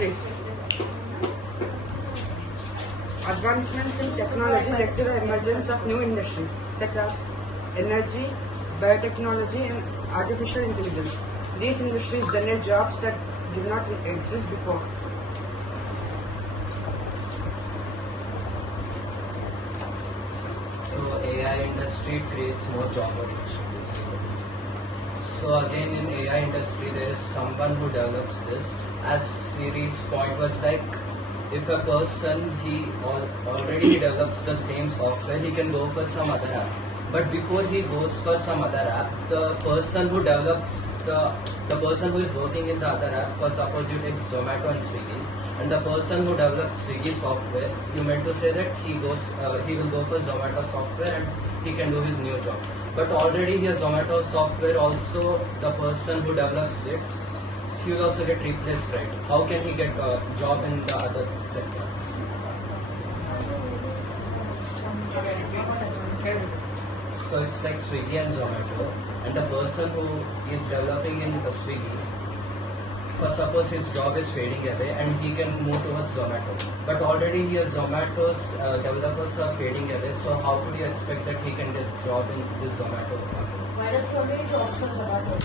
industries. Advancements in technology led to the emergence of new industries such as energy, biotechnology, and artificial intelligence. These industries generate jobs that did not exist before. So AI industry creates more job opportunities. So again in AI industry there is someone who develops this. As Siri's point was like, if a person already develops the same software, he can go for some other app. But before he goes for some other app, the person who develops the person who is working in the other app, for suppose you take Zomato and Swiggy, and the person who develops Swiggy software, you meant to say that he will go for Zomato software and he can do his new job. But already here Zomato software also, the person who develops it, he will also get replaced, right? How can he get a job in the other sector? So it's like Swiggy and Zomato, and the person who is developing in Swiggy, for suppose his job is fading away and he can move towards Zomato. But already here Zomato's developers are fading away, so how could you expect that he can get job in this Zomato company? Why does somebody opt for Zomato?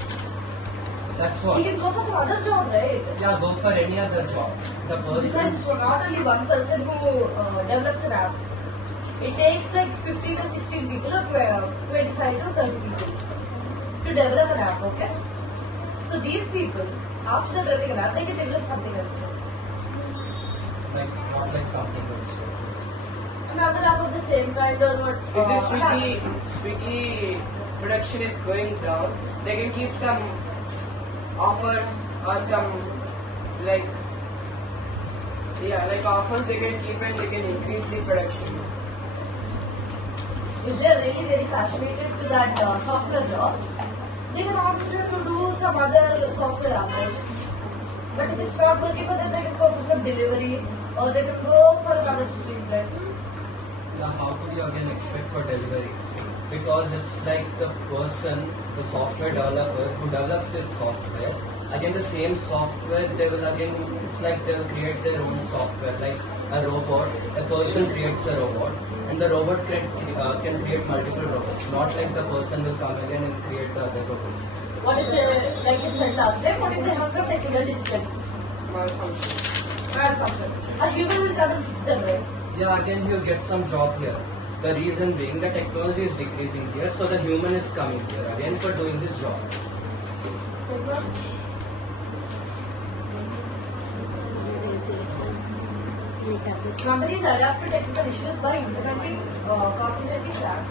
That's what. He can go for some other job, right? Yeah, go for any other job. The person. Besides, it's not only one person who develops an app. It takes like 15 to 16 people or 25 to 30 people to develop an app, okay? So these people, after developing an app, they can develop something else. Like, not like something else. Another app of the same kind or what? If the Swiggy production is going down, they can keep some offers or some like offers they can keep and they can increase the production. If they are really very passionate to that software job, they can opt to do some other software app, right? But if it's not working for them, they can go for some delivery or they can go for another stream, right? Yeah, how could you again expect for delivery? Because it's like the person, the software developer who develops this software, again the same software, they will again, it's like they will create their own software, like a robot, a person creates a robot, and the robot can create multiple robots, not like the person will come again and create the other robots. What if they, like you said last time, what if they have some technical difficulties? Malfunction. A human will come and fix them, right? Yeah, again you'll get some job here. The reason being the technology is decreasing here, so the human is coming here again for doing this job. Companies adapt to technical issues by implementing contingency plans.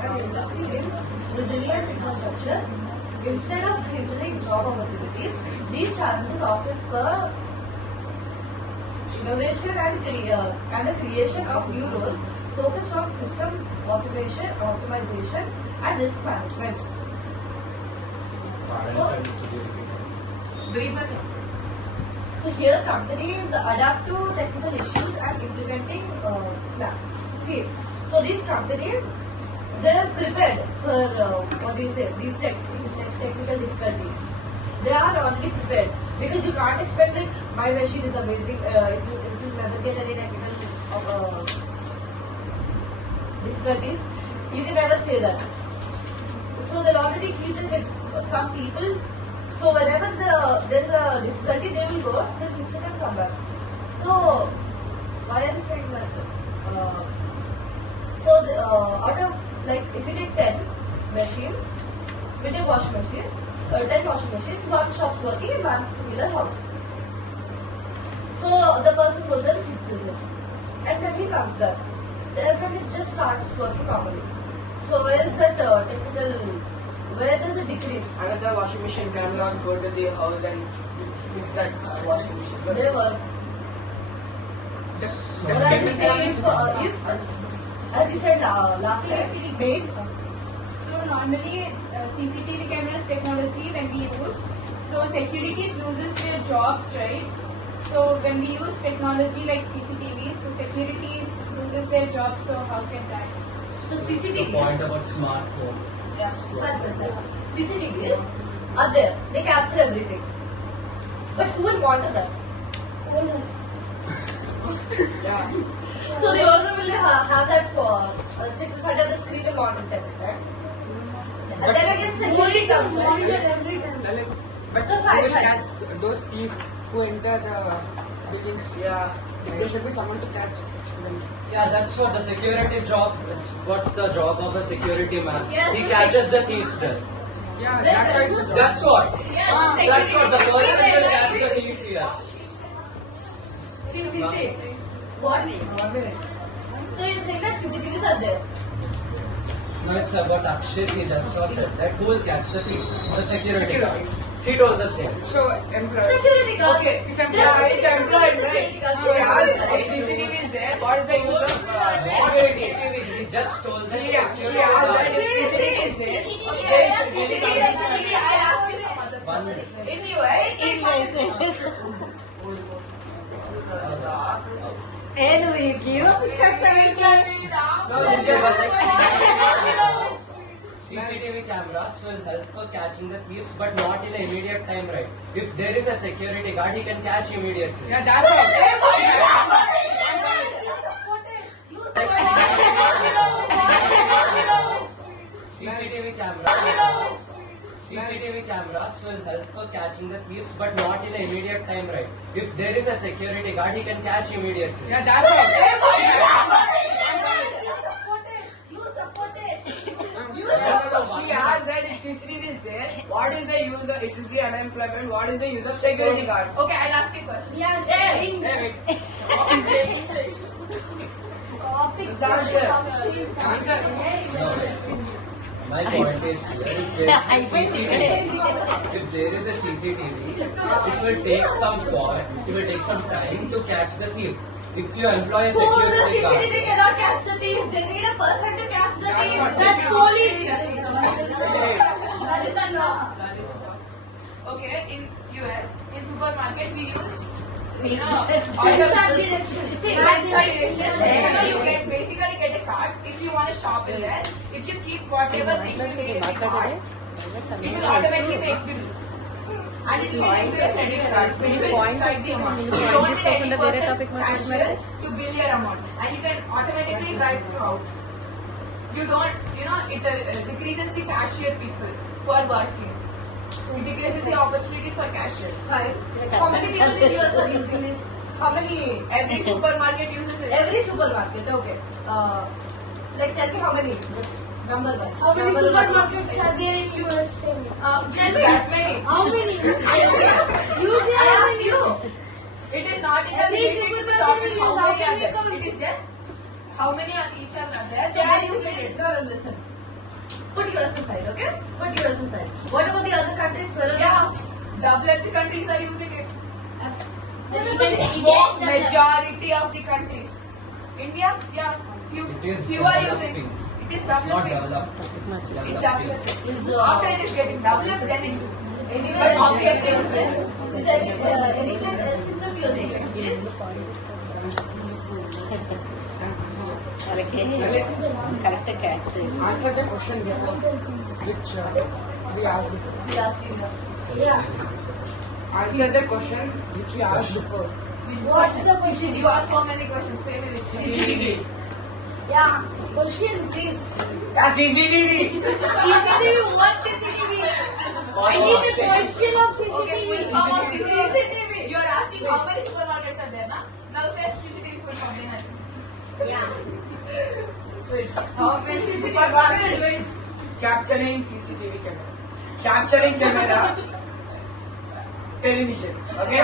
And investing in resilient infrastructure. Instead of hindering job opportunities, these challenges often spur innovation and the creation of new roles focused on system optimization, and risk management. Very much. So here companies adapt to technical issues and implementing plans. See, so these companies, they are prepared for these technical difficulties. They are already prepared because you can't expect like my machine is amazing. It will never get any technical difficulties. You can never say that. So they'll already keep some people. So whenever there's a difficulty, they will go, they'll fix it and come back. So why are you saying that? Out of like if you take 10 machines, we take washing machines, 10 washing machines, one stops working in one similar house. So the person goes and fixes it, and then he comes back. Then it just starts working normally. So where is that technical? Where does it decrease? Another washing machine cannot go to the house and fix that washing machine. They work. But as you say, if as you said last time, days. So normally CCTV cameras technology when we use, so securities loses their jobs, right? So when we use technology like CCTV, so securities loses their jobs. So how can that? So The CCTV point about smart home. CCTVs, are there. They capture everything. But who will monitor that? Yeah. So the owner will have that for sit in front of the screen and monitor everything. And then again security comes. Like, but So who fine, will fine. catch those thieves who enter the buildings? Yeah. There should be someone to catch them. Yeah, that's what the security job. It's what's the job of a security man. Yes, He the catches the thieves there. Yeah, that's why it's a job. That's what. Yes, That's what the person security will is catch the very- thief here. See. What? So you're saying that CCTVs are there? No, it's about Akshay. He just now said that who will catch the thieves? The security guard. He told the same. So, employer. Security guards. Okay, it's There employed. are It's employed, security right? guards. So, Yeah. if CCTV is there, what is the use of What security? CCTV? He just told that. He actually asked that if CCTV is there, there should be CCTV, I ask you some other One question. minute. In US, CCTV cameras will help for catching the thieves, but not in the immediate time, right? If there is a security guard, he can catch immediately. Yeah, that's all. CCTV cameras will help for catching the thieves, but not in the immediate time, right? If there is a security guard, he can catch immediately. Yeah, that's all. She asked that if CCTV is there, what is the use of it will be unemployment? What is the use of security guard? Okay, I'll ask you a question. Hey, wait. It's answer. Answer. My point is here, if there is a CCTV, it will take some thought, it will take some time to catch the thief. If you employ a So the security guard, CCTV cannot catch the thief. They need a person to catch the thief. That's police. Okay, in US, in supermarket we use See, you basically get a card if you want to shop in there. If you keep whatever things you need in the card, it will automatically make bill. And it will be linked to your credit card. Which will describe the amount. You don't need any person cashier to bill your amount. And you can automatically drive throughout. You don't, it decreases the cashier people who are working. It decreases the opportunities for cashier. Fine. How many people in US are using this? How many? Every supermarket uses it. Every supermarket. Okay. Like tell me how many? Just number wise. How many Number wise. supermarkets are there in US? Tell me. That many. How many? You say I how ask many? you. It is not in the Every related to the supermarket topic will how use many how are many there. accounts? It is just how many on each are there. So They are basically, using it. no, listen. Put US aside, okay? Put US aside. What about the other countries? Where Yeah, developed countries are using it. Most Majority of the countries. India, yeah, it is few are using it. developing. It is It's not developing. developed. It's It's developing. developing. is After it is getting developed, then it anywhere But else obviously in it's US? Is there any place else in some USA? Yes. Correct catch. Answer the question before, which we asked before. We asked you. Answer the question which we asked before. What's the question? You ask so many questions, say me which one. CCTV. Yeah, question please. Yeah, CCTV. CCTV, what CCTV? I need a question of Okay, CCTV. full form of CCTV. You are asking how many supermarkets are there, na? Now say CCTV full form. Then answer. How many supermarkets? Capturing CCTV camera. Capturing camera. Television. Okay?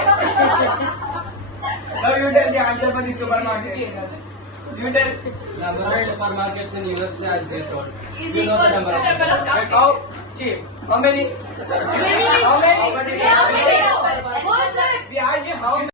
Now you tell the answer for the supermarket. You tell. Number of supermarkets in US as they told. Is You know the equals number to of number of supermarkets. How? Chief. How many? How many? What's that? We asked you how